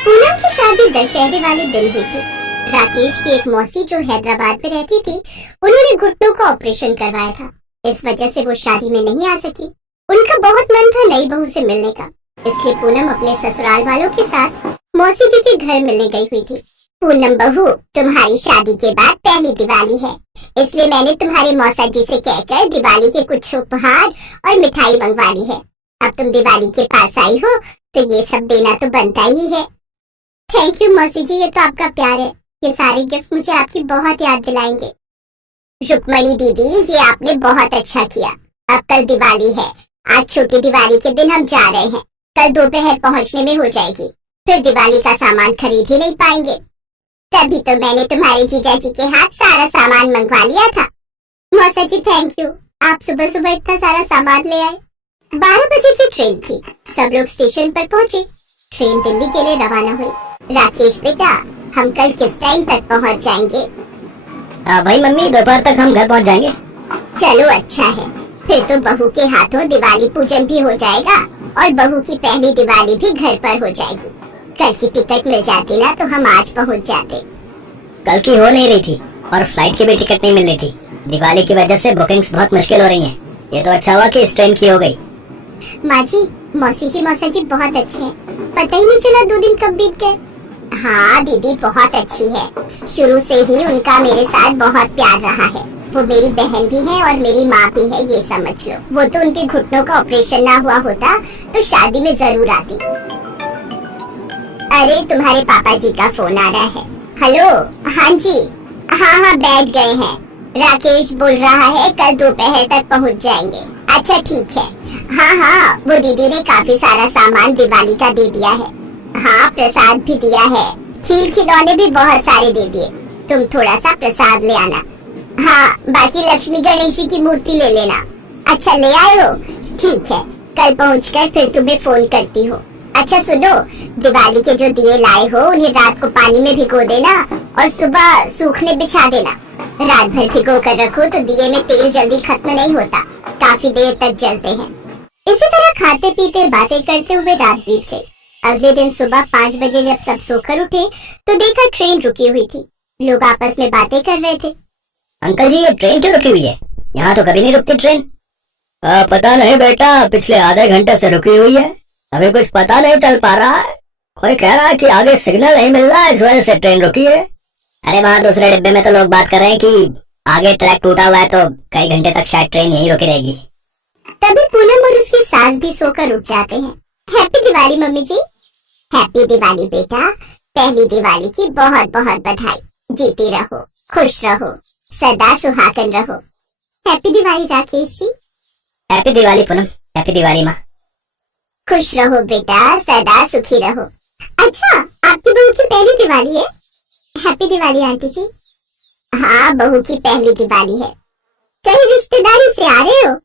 पूनम की शादी दशहरे वाले दिन हुई थी। राकेश की एक मौसी जो हैदराबाद में रहती थी, उन्होंने घुटनों का ऑपरेशन करवाया था। इस वजह से वो शादी में नहीं आ सकी। उनका बहुत मन था नई बहू से मिलने का, इसलिए पूनम अपने ससुराल वालों के साथ मौसी जी के घर मिलने गई हुई थी। पूनम बहू, तुम्हारी शादी के बाद पहली दिवाली है, इसलिए मैंने तुम्हारे मौसा जी से कहकर दिवाली के कुछ उपहार और मिठाई मंगवा ली है। अब तुम दिवाली के पास आई हो तो ये सब देना तो बनता ही है। थैंक यू मौसी जी, ये तो आपका प्यार है। ये सारे गिफ्ट मुझे आपकी बहुत याद दिलाएंगे। रुक्मणी दीदी, ये आपने बहुत अच्छा किया। अब कल दिवाली है, आज छोटी दिवाली के दिन हम जा रहे हैं। कल दोपहर पहुंचने में हो जाएगी, फिर दिवाली का सामान खरीद ही नहीं पाएंगे। तभी तो मैंने तुम्हारे जीजा जी के हाथ सारा सामान मंगवा लिया था। मौसा जी थैंक यू, आप सुबह सुबह इतना सारा सामान ले आए। 12 बजे की ट्रेन थी। सब लोग स्टेशन पर पहुंचे। ट्रेन दिल्ली के लिए रवाना हुई। राकेश बेटा, हम कल किस टाइम तक पहुंच जाएंगे? भाई मम्मी, दोपहर तक हम घर पहुंच जाएंगे। चलो अच्छा है, फिर तो बहू के हाथों दिवाली पूजन भी हो जाएगा और बहू की पहली दिवाली भी घर पर हो जाएगी। कल की टिकट मिल जाती ना तो हम आज पहुंच जाते। कल की हो नहीं रही थी और फ्लाइट की भी टिकट नहीं मिल रही थी। दिवाली की वजह से बुकिंग्स बहुत मुश्किल हो रही हैं। ये तो अच्छा हुआ कि इस ट्रेन की हो गई। माँ जी, मौसी जी मौसा जी बहुत अच्छे हैं, पता ही नहीं चला 2 दिन कब बीत गए। हाँ दीदी बहुत अच्छी है, शुरू से ही उनका मेरे साथ बहुत प्यार रहा है। वो मेरी बहन भी है और मेरी माँ भी है, ये समझ लो। वो तो उनके घुटनों का ऑपरेशन ना हुआ होता तो शादी में जरूर आती। अरे तुम्हारे पापा जी का फोन आ रहा है। हेलो, हाँ जी, हाँ बैठ गए हैं। राकेश बोल रहा है कल दोपहर तक पहुँच जाएंगे। अच्छा ठीक है। हाँ, वो दीदी ने काफी सारा सामान दिवाली का दे दिया है। हाँ, प्रसाद भी दिया है, खील खिलौने भी बहुत सारे दे दिए। तुम थोड़ा सा प्रसाद ले आना। हाँ, बाकी लक्ष्मी गणेश जी की मूर्ति ले लेना। अच्छा ले आए हो? ठीक है, कल पहुँचकर फिर तुम्हें फोन करती हूँ। अच्छा सुनो, दिवाली के जो दिए लाए हो उन्हें रात को पानी में भिगो देना और सुबह सूखने बिछा देना। रात भर भिगो कर रखो तो दिए में तेल जल्दी खत्म नहीं होता, काफी देर तक जलते हैं। इसी तरह खाते पीते बातें करते हुए रात बीत गई। अगले दिन सुबह 5 बजे जब सब सोकर उठे तो देखा ट्रेन रुकी हुई थी। लोग आपस में बातें कर रहे थे। अंकल जी, ये ट्रेन क्यों रुकी हुई है? यहाँ तो कभी नहीं रुकती ट्रेन। पता नहीं बेटा, पिछले आधे घंटे से रुकी हुई है। अभी कुछ पता नहीं चल पा रहा है। कोई कह रहा है कि आगे सिग्नल नहीं मिल रहा है, इस वजह से ट्रेन रुकी है। अरे वहाँ दूसरे डिब्बे में तो लोग बात कर रहे हैं कि आगे ट्रैक टूटा हुआ है तो कई घंटे तक शायद ट्रेन यहीं रुकी रहेगी। तभी पूनम और उसकी सास भी सोकर उठ जाते हैं। हैप्पी दिवाली मम्मी जी। हैप्पी दिवाली बेटा, पहली दिवाली की बहुत बहुत बधाई। जीती रहो, खुश रहो, सदा सुहागन रहो। Happy Diwali Rakesh ji. Happy Diwali Poonam, happy Diwali माँ। खुश रहो बेटा, सदा सुखी रहो। अच्छा, आपकी बहू की पहली दिवाली है? हैप्पी दिवाली आंटी जी। हाँ, बहू की पहली दिवाली है। कहीं रिश्तेदारी से आ रहे हो?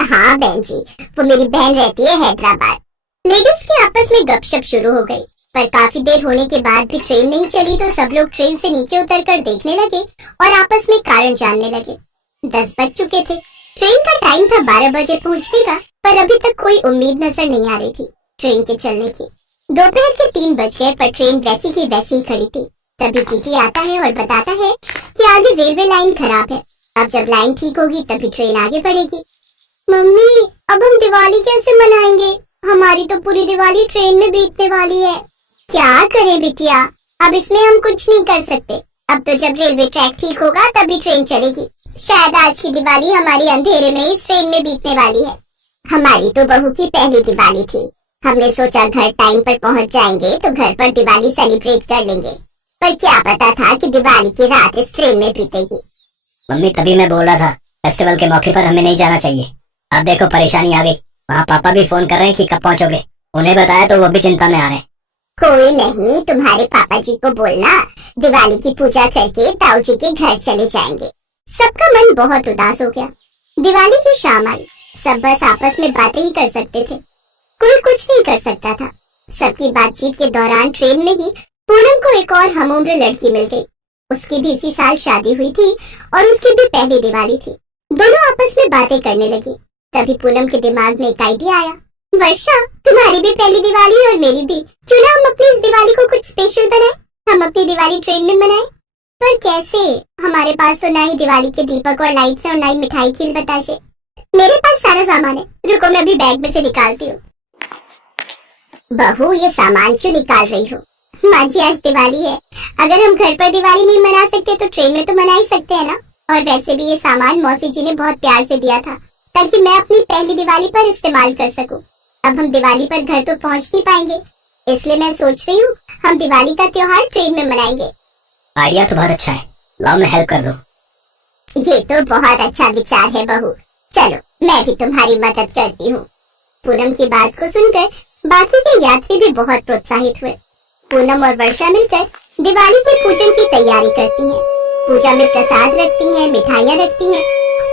हाँ बहन जी, वो मेरी बहन रहती है हैदराबाद। लेडीज की आपस में गपशप शुरू हो गई, पर काफी देर होने के बाद भी ट्रेन नहीं चली तो सब लोग ट्रेन से नीचे उतरकर देखने लगे और आपस में कारण जानने लगे। 10 बज चुके थे। ट्रेन का टाइम था 12 बजे पहुंचने का, पर अभी तक कोई उम्मीद नजर नहीं आ रही थी ट्रेन के चलने की। दोपहर के 3 बज गए पर ट्रेन वैसी की वैसी ही खड़ी थी। तभी टीटी आता है और बताता है कि आगे रेलवे लाइन खराब है। अब जब लाइन ठीक होगी तभी ट्रेन आगे बढ़ेगी। मम्मी, अब हम दिवाली कैसे मनाएंगे? हमारी तो पूरी दिवाली ट्रेन में बीतने वाली है। क्या करें बिटिया, अब इसमें हम कुछ नहीं कर सकते। अब तो जब रेलवे ट्रैक ठीक होगा तभी ट्रेन चलेगी। शायद आज की दिवाली हमारी अंधेरे में इस ट्रेन में बीतने वाली है। हमारी तो बहू की पहली दिवाली थी। हमने सोचा घर टाइम पर पहुंच जाएंगे तो घर पर दिवाली सेलिब्रेट कर लेंगे, पर क्या पता था कि दिवाली की रात इस ट्रेन में बीतेगी। मम्मी, तभी मैं बोल रहा था फेस्टिवल के मौके पर हमें नहीं जाना चाहिए। अब देखो परेशानी आ गई। वहाँ पापा भी फोन कर रहे हैं कि कब पहुँचोगे। उन्हें बताया तो वो भी चिंता में आ रहे हैं। कोई नहीं, तुम्हारे पापा जी को बोलना दिवाली की पूजा करके ताऊ जी के घर चले जाएंगे। सबका मन बहुत उदास हो गया। दिवाली की शाम आई, सब बस आपस में बातें ही कर सकते थे, कोई कुछ नहीं कर सकता था। सबकी बातचीत के दौरान ट्रेन में ही पूनम को एक और हमउम्र लड़की मिल गई। उसकी भी इसी साल शादी हुई थी और उसकी भी पहली दिवाली थी। दोनों आपस में बातें करने लगी। तभी पूनम के दिमाग में एक आइडिया आया। वर्षा, तुम्हारी भी पहली दिवाली और मेरी भी, क्यों ना हम अपनी प्लीज दिवाली को कुछ स्पेशल बनाएं, हम अपनी दिवाली ट्रेन में मनाएं। पर कैसे? हमारे पास तो ना ही दिवाली के दीपक और लाइट्स और ना ही मिठाई खील बताशे। मेरे पास सारा सामान है, रुको मैं अभी बैग में से निकालती हूँ। बहू, ये सामान क्यों निकाल रही हो? माँ जी, आज दिवाली है, अगर हम घर पर दिवाली नहीं मना सकते तो ट्रेन में तो मना ही सकते हैं ना। और वैसे भी ये सामान मौसी जी ने बहुत प्यार से दिया था ताकि मैं अपनी पहली दिवाली पर इस्तेमाल कर सकूं। अब हम दिवाली पर घर तो पहुंच नहीं पाएंगे, इसलिए मैं सोच रही हूँ हम दिवाली का त्योहार ट्रेन में मनाएंगे। आइडिया तो बहुत अच्छा है, लाओ मैं हेल्प कर दूं। ये तो बहुत अच्छा विचार है बहू, चलो मैं भी तुम्हारी मदद करती हूँ। पूनम की बात को सुनकर बाकी के यात्री भी बहुत प्रोत्साहित हुए। पूनम और वर्षा मिलकर दिवाली के पूजन की तैयारी करती हैं। पूजा में प्रसाद रखती हैं, मिठाइयाँ रखती हैं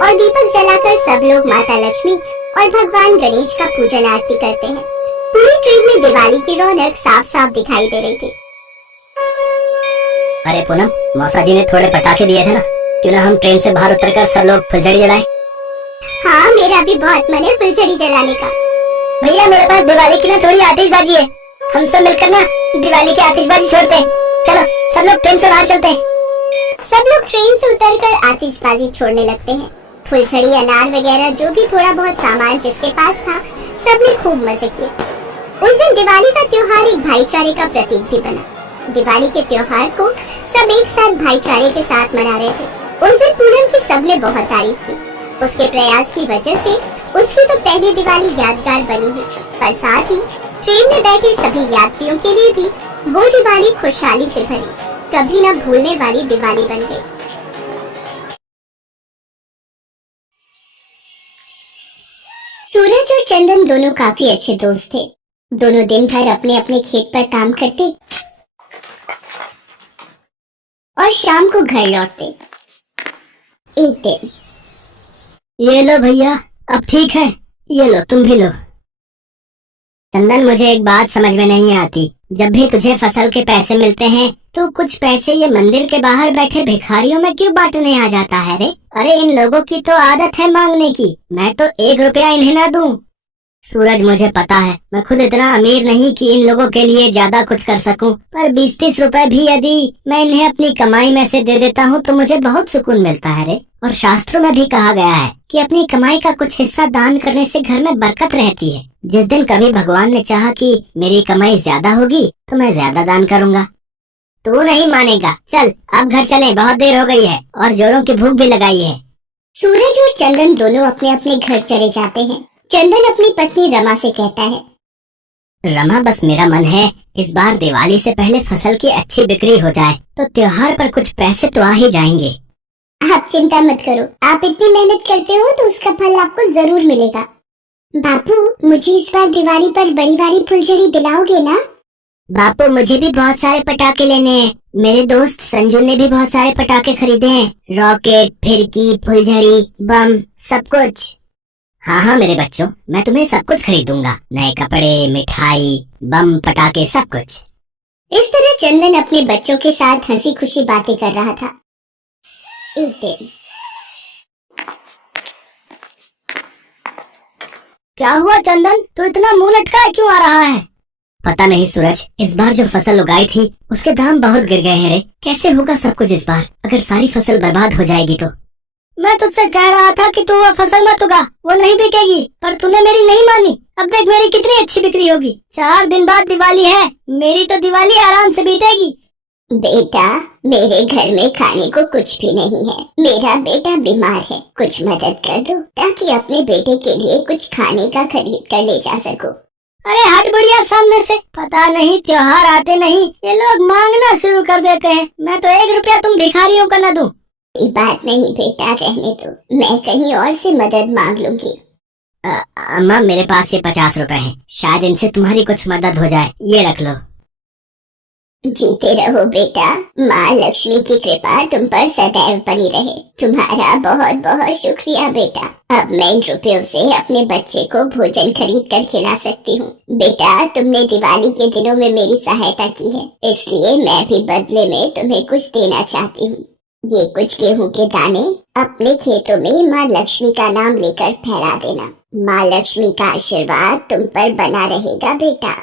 और दीपक जलाकर सब लोग माता लक्ष्मी और भगवान गणेश का पूजन आरती करते हैं। पूरी ट्रेन में दिवाली की रौनक साफ साफ दिखाई दे रही थी। अरे पूनम, मौसा जी ने थोड़े पटाखे दिए थे ना, क्यों ना हम ट्रेन से बाहर उतरकर सब लोग फुलझड़ी जलाएं? हाँ, मेरा भी बहुत मन है फुलझड़ी जलाने का। भैया, मेरे पास दिवाली की ना थोड़ी आतिशबाजी है, हम सब मिलकर ना दिवाली की आतिशबाजी छोड़ते हैं। चलो सब लोग ट्रेन से बाहर चलते हैं। सब लोग ट्रेन से उतरकर आतिशबाजी छोड़ने लगते हैं। फुलझड़ी, अनार वगैरह जो भी थोड़ा बहुत सामान जिसके पास था, सबने खूब मजे किए। उस दिन दिवाली का त्योहार एक भाईचारे का प्रतीक भी बना। दिवाली के त्योहार को सब एक साथ भाईचारे के साथ मना रहे थे। उस दिन पूनम की सबने बहुत तारीफ की। उसके प्रयास की वजह से उसकी तो पहली दिवाली यादगार बनी है, और साथ ही ट्रेन में बैठे सभी यात्रियों के लिए भी वो दिवाली खुशहाली से भरी, कभी न भूलने वाली दिवाली बन गई। सूरज और चंदन दोनों काफी अच्छे दोस्त थे। दोनों दिन भर अपने अपने खेत पर काम करते और शाम को घर लौटते। एक दिन, ये लो भैया, अब ठीक है, ये लो तुम भी लो। चंदन, मुझे एक बात समझ में नहीं आती, जब भी तुझे फसल के पैसे मिलते हैं तो कुछ पैसे ये मंदिर के बाहर बैठे भिखारियों में क्यों बांटने आ जाता है रे? अरे इन लोगों की तो आदत है मांगने की, मैं तो 1 रुपया इन्हें ना दूं। सूरज, मुझे पता है मैं खुद इतना अमीर नहीं कि इन लोगों के लिए ज्यादा कुछ कर सकूं, पर 20-30 रुपए भी यदि मैं इन्हें अपनी कमाई में से दे देता हूँ तो मुझे बहुत सुकून मिलता है रे। और शास्त्रों में भी कहा गया है कि अपनी कमाई का कुछ हिस्सा दान करने से घर में बरकत रहती है। जिस दिन कभी भगवान ने चाहा कि मेरी कमाई ज्यादा होगी तो मैं ज्यादा दान करूंगा। तू नहीं मानेगा, चल अब घर चलें, बहुत देर हो गई है और जोरों की भूख भी लगाई है। सूरज और चंदन दोनों अपने अपने घर चले जाते हैं। चंदन अपनी पत्नी रमा से कहता है, रमा, बस मेरा मन है इस बार दिवाली से पहले फसल की अच्छी बिक्री हो जाए तो त्योहार पर कुछ पैसे तो आ ही जाएंगे। आप चिंता मत करो, आप इतनी मेहनत करते हो तो उसका फल आपको जरूर मिलेगा। बापू, मुझे इस बार दिवाली पर बड़ी वाली फुलझड़ी दिलाओगे ना? बापू, मुझे भी बहुत सारे पटाखे लेने हैं, मेरे दोस्त संजू ने भी बहुत सारे पटाखे खरीदे हैं, रॉकेट, फिरकी, फुलझड़ी, बम, सब कुछ। हाँ हाँ मेरे बच्चों, मैं तुम्हें सब कुछ खरीदूंगा, नए कपड़े, मिठाई, बम, पटाखे, सब कुछ। इस तरह चंदन अपने बच्चों के साथ हंसी खुशी बातें कर रहा था। एक दिन, क्या हुआ चंदन, तू इतना मुंह लटका क्यों आ रहा है? पता नहीं सूरज, इस बार जो फसल उगाई थी उसके दाम बहुत गिर गए हैं रे। कैसे होगा सब कुछ इस बार, अगर सारी फसल बर्बाद हो जाएगी तो? मैं तुझसे कह रहा था कि तू वो फसल मत उगा, वो नहीं बिकेगी, पर तूने मेरी नहीं मानी। अब देख मेरी कितनी अच्छी बिक्री होगी। 4 दिन बाद दिवाली है, मेरी तो दिवाली आराम से बीतेगी। बेटा, मेरे घर में खाने को कुछ भी नहीं है, मेरा बेटा बीमार है, कुछ मदद कर दो ताकि अपने बेटे के लिए कुछ खाने का खरीद कर ले जा सको। अरे हट बढ़िया सामने से, पता नहीं त्योहार आते नहीं ये लोग मांगना शुरू कर देते हैं। मैं तो 1 रुपया तुम भिखारियों का न दूं। कोई बात नहीं बेटा, रहने दो, मैं कहीं और से मदद मांग लूंगी। अम्मा, मेरे पास ये 50 रुपए हैं, शायद इनसे तुम्हारी कुछ मदद हो जाए, ये रख लो। जीते रहो बेटा, माँ लक्ष्मी की कृपा तुम पर सदैव बनी रहे। तुम्हारा बहुत बहुत शुक्रिया बेटा। अब मैं इन रुपयों से अपने बच्चे को भोजन खरीद कर खिला सकती हूँ। बेटा, तुमने दिवाली के दिनों में मेरी सहायता की है, इसलिए मैं भी बदले में तुम्हें कुछ देना चाहती हूँ। ये कुछ गेहूं के दाने अपने खेतों में माँ लक्ष्मी का नाम लेकर फैला देना। माँ लक्ष्मी का आशीर्वाद तुम पर बना रहेगा बेटा।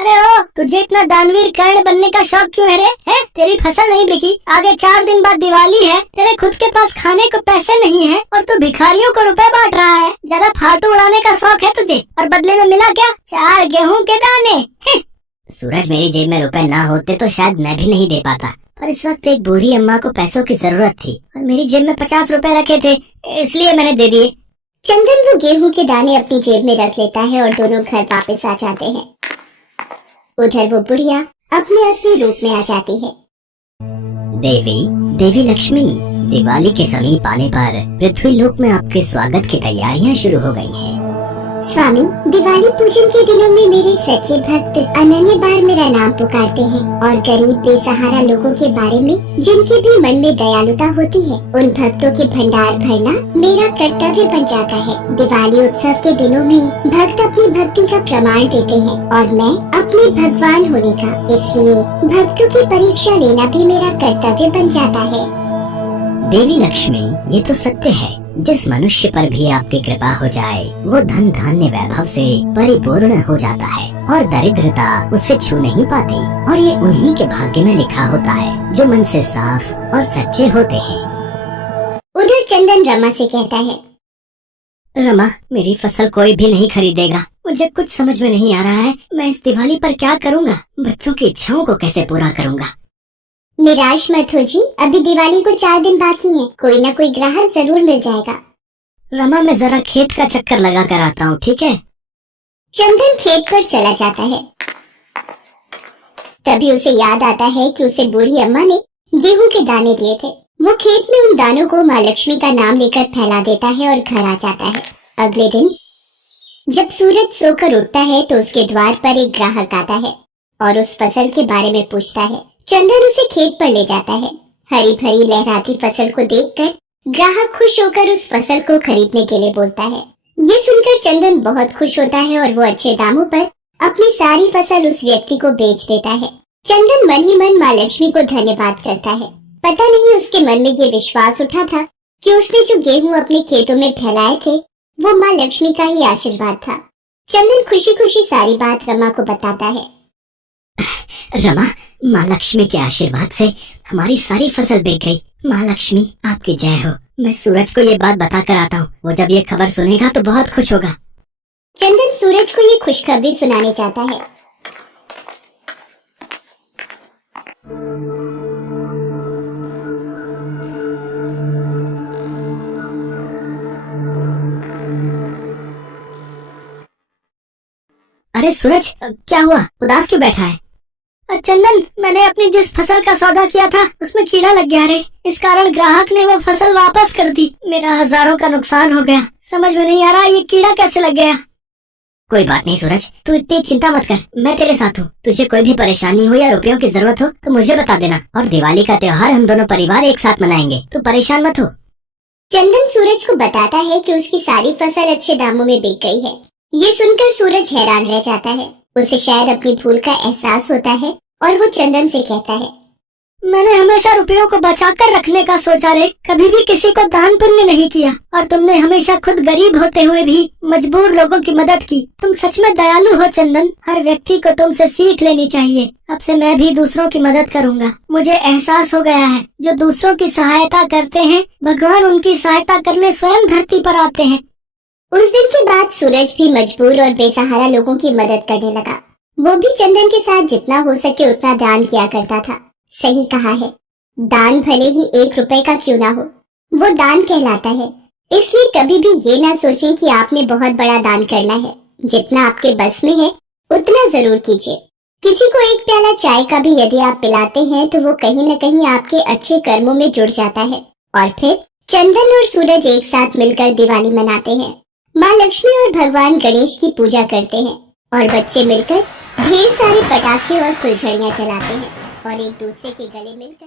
अरे ओ, तुझे इतना दानवीर कर्ण बनने का शौक क्यों है रे? है तेरी फसल नहीं बिकी, आगे 4 दिन बाद दिवाली है, तेरे खुद के पास खाने को पैसे नहीं है और तू भिखारियों को रुपए बांट रहा है। ज्यादा फालतू उड़ाने का शौक है तुझे, और बदले में मिला क्या? 4 गेहूं के दाने। सूरज, मेरी जेब में रुपए ना होते तो शायद मैं भी नहीं दे पाता, पर इस वक्त एक बूढ़ी अम्मा को पैसों की जरूरत थी और मेरी जेब में 50 रुपए रखे थे, इसलिए मैंने दे दिए। चंदन वो गेहूं के दाने अपनी जेब में रख लेता है और दोनों घर वापस आ जाते हैं। उधर वो बुढ़िया अपने असली रूप में आ जाती है। देवी लक्ष्मी, दिवाली के समीप आने पर पृथ्वी लोक में आपके स्वागत की तैयारियां शुरू हो गई हैं। स्वामी, दिवाली पूजन के दिनों में मेरे सच्चे भक्त अनन्य बार मेरा नाम पुकारते हैं और गरीब बेसहारा लोगों के बारे में जिनके भी मन में दयालुता होती है, उन भक्तों के भंडार भरना मेरा कर्तव्य बन जाता है। दिवाली उत्सव के दिनों में भक्त अपनी भक्ति का प्रमाण देते हैं और मैं अपने भगवान होने का, इसलिए भक्तों की परीक्षा लेना भी मेरा कर्तव्य बन जाता है। देवी लक्ष्मी, ये तो सत्य है, जिस मनुष्य पर भी आपकी कृपा हो जाए वो धन धान्य वैभव से परिपूर्ण हो जाता है और दरिद्रता उसे छू नहीं पाती, और ये उन्हीं के भाग्य में लिखा होता है जो मन से साफ और सच्चे होते हैं। उधर चंदन रमा से कहता है, रमा, मेरी फसल कोई भी नहीं खरीदेगा, मुझे कुछ समझ में नहीं आ रहा है, मैं इस दिवाली पर क्या करूँगा? बच्चों की इच्छाओं को कैसे पूरा करूँगा? निराश मत हो जी, अभी दिवाली को 4 दिन बाकी हैं, कोई न कोई ग्राहक जरूर मिल जाएगा। रमा, मैं जरा खेत का चक्कर लगा कर आता हूँ, ठीक है? चंदन खेत पर चला जाता है। तभी उसे याद आता है कि उसे बूढ़ी अम्मा ने गेहूं के दाने दिए थे। वो खेत में उन दानों को माँ लक्ष्मी का नाम लेकर फैला देता है और घर आ जाता है। अगले दिन जब सूरज सोकर उठता है तो उसके द्वार पर एक ग्राहक आता है और उस फसल के बारे में पूछता है। चंदन उसे खेत पर ले जाता है। हरी भरी लहराती फसल को देखकर ग्राहक खुश होकर उस फसल को खरीदने के लिए बोलता है। ये सुनकर चंदन बहुत खुश होता है और वो अच्छे दामों पर अपनी सारी फसल उस व्यक्ति को बेच देता है। चंदन मन ही मन माँ लक्ष्मी को धन्यवाद करता है। पता नहीं उसके मन में ये विश्वास उठा था कि उसने जो गेहूं अपने खेतों में फैलाए थे वो माँ लक्ष्मी का ही आशीर्वाद था। चंदन खुशी खुशी सारी बात रमा को बताता है। रमा, माँ लक्ष्मी के आशीर्वाद से हमारी सारी फसल बिक गई। माँ लक्ष्मी आपकी जय हो। मैं सूरज को ये बात बता कर आता हूँ, वो जब ये खबर सुनेगा तो बहुत खुश होगा। चंदन सूरज को ये खुशखबरी सुनाने चाहता है। अरे सूरज, क्या हुआ? उदास क्यों बैठा है? चंदन, मैंने अपनी जिस फसल का सौदा किया था उसमें कीड़ा लग गया रे। इस कारण ग्राहक ने वो फसल वापस कर दी। मेरा हजारों का नुकसान हो गया। समझ में नहीं आ रहा ये कीड़ा कैसे लग गया। कोई बात नहीं सूरज, तू इतनी चिंता मत कर, मैं तेरे साथ हूँ। तुझे कोई भी परेशानी हो या रुपयों की जरूरत हो तो मुझे बता देना, और दिवाली का त्योहार हम दोनों परिवार एक साथ मनाएंगे। तू परेशान मत हो। चंदन सूरज को बताता है कि उसकी सारी फसल अच्छे दामों में बिक गई है। ये सुनकर सूरज हैरान रह जाता है। उसे शायद अपनी भूल का एहसास होता है और वो चंदन से कहता है, मैंने हमेशा रुपयों को बचा कर रखने का सोचा रे, कभी भी किसी को दान पुण्य नहीं किया, और तुमने हमेशा खुद गरीब होते हुए भी मजबूर लोगों की मदद की। तुम सच में दयालु हो चंदन। हर व्यक्ति को तुमसे सीख लेनी चाहिए। अब से मैं भी दूसरों की मदद करूंगा। मुझे एहसास हो गया है, जो दूसरों की सहायता करते हैं भगवान उनकी सहायता करने स्वयं धरती पर आते हैं। उस दिन के बाद सूरज भी मजबूर और बेसहारा लोगों की मदद करने लगा। वो भी चंदन के साथ जितना हो सके उतना दान किया करता था। सही कहा है, दान भले ही 1 रुपए का क्यों ना हो, वो दान कहलाता है। इसलिए कभी भी ये ना सोचें कि आपने बहुत बड़ा दान करना है। जितना आपके बस में है उतना जरूर कीजिए। किसी को एक प्याला चाय का भी यदि आप पिलाते हैं तो वो कहीं न कहीं आपके अच्छे कर्मों में जुड़ जाता है। और फिर चंदन और सूरज एक साथ मिलकर दिवाली मनाते हैं। माँ लक्ष्मी और भगवान गणेश की पूजा करते हैं और बच्चे मिलकर ढेर सारे पटाखे और फुलझड़ियाँ चलाते हैं और एक दूसरे के गले मिलकर